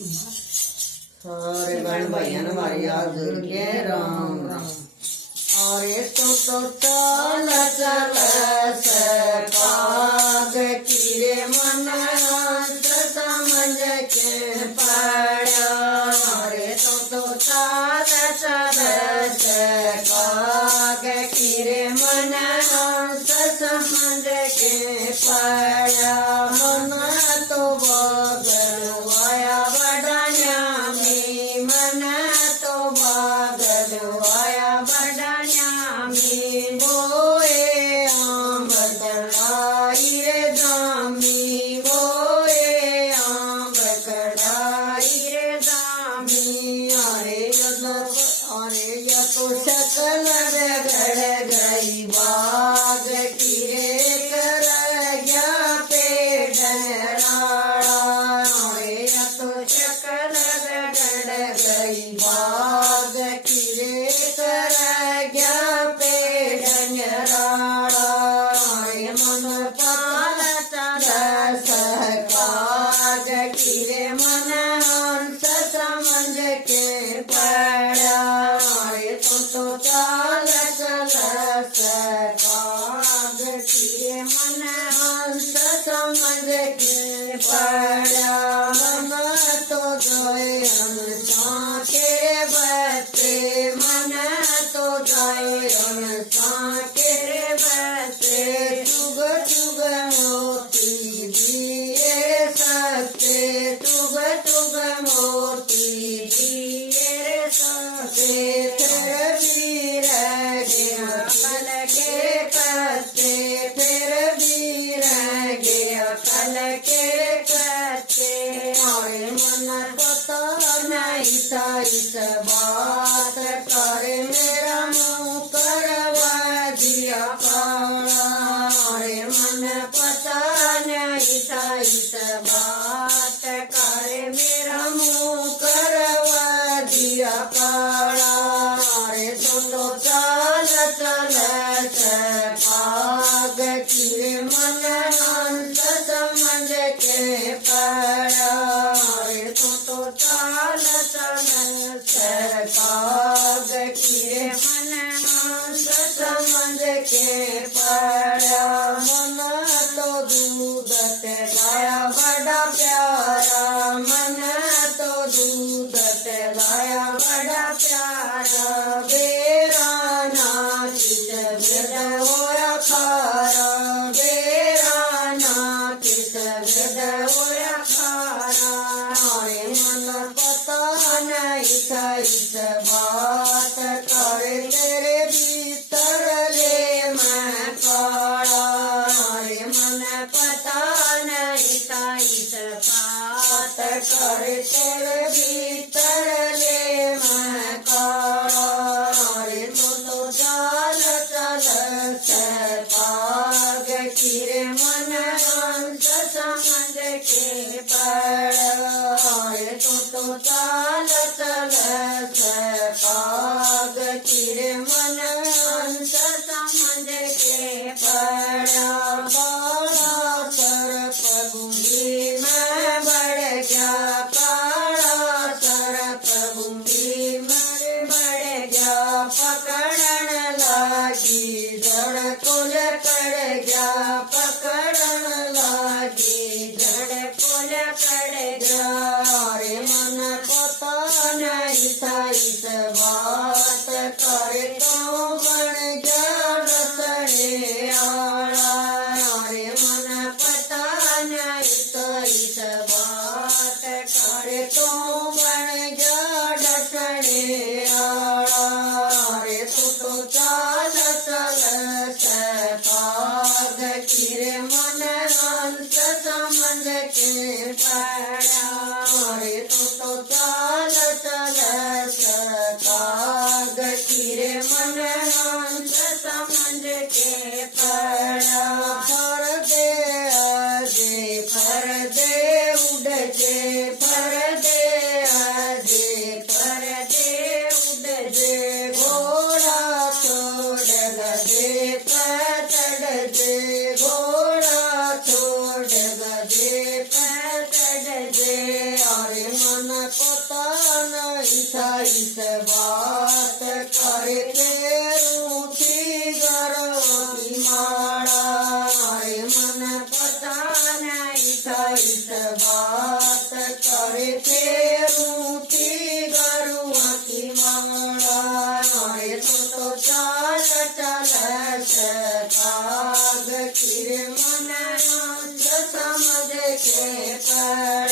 सारे बहन भाइयों ने हमारी याद के राम राम। अरे तो चाल चल सकाग कीरे मन समझ के पड़ा। अरे तो चाल चल सकाग कीरे मन समझ के पड़ा। मन तो बगलवाया बड़ाया में मन तो बगलवाया बड़ाया में बोए आम कड़ाई रे दामी बोए आम कड़ाई रे दामी। अरे ये तो शकल गड़ गई बाग कीरे कर गया पेड़ राड़ा। अरे ये तो शकल गड़ गई बाग कीरे कर गया पेड़ राड़ा। अरे मन पाल चल सकाज कीरे मन हंस समझ के पड़ा। अरे तो चाल चल सकाज कीरे मन हंस समझ के पड़ा। मन तो गए हम के बच्चे मन तो गए हम के बच्चे। चुग चुग मोती दिए सस्ते चुग चुग मोती दिए सस्ते। फिर भी रह गया कल के पत्ते फिर भी रह गया कल के पत्ते। अरे मन पता नहीं था इस बात करे मेरा मुँह करवा दिया काला। अरे मन पता नहीं था इस बात करे मेरा मुँह करवा दिया काला। अरे तो चाल चल सकाग कीरे मन हंस समझ के पड़ा। अरे तो चाल चल सकाग कीरे मन हंस समझ के पड़ा। मन तो दूध लाया बड़ा प्यारा मन तो दूध लाया बड़ा प्यारा। बेरा नाचित वेद होया खारा बेरा नाचित वेद होया खारा। अरे मन पता नहीं था इस बात करे तेरे भीतर ले मैं काड़ा। अरे मन पता नहीं था इस बात करे तेरे भीतर ले मैं काड़ा। अरे तो चाल चल सकाग कीरे मन हंस समझ के पड़ा। अरे तो चाल चल सकाग कीरे मन हंस समझ के पड़ा। काला सर्प गुंगी मैं बढ़ गया काला सर्प गुंगी मैं बढ़ गया। पकड़न लागी जड़ कुल कर गया पकड़न लागी जड़ कुल कर गया। अरे मन पता नहीं था इस बात करे तो बन गया रसड़े आड़ा। अरे मन पता नहीं था इस बात करे तो बन गया रसड़े आड़ा। अरे तो चाल चल सकाग कीरे मन हंस समझ के पड़ा। अरे तो चाल चल सकाग कीरे मन हंस समझ के पड़ा। फर दे उड़ जे फर दे उड़ जे घोड़ा छोड़ गदे पतड़ जे घोड़ा छोड़ गदे पतड़ जे। अरे मन इस बात करे तेरू थी गरों की माला रे मन पता नहीं था इस बात करे तेरू थी गरुआ की माला रे तो चाल चल सकाग किर मन समझ के पड़ा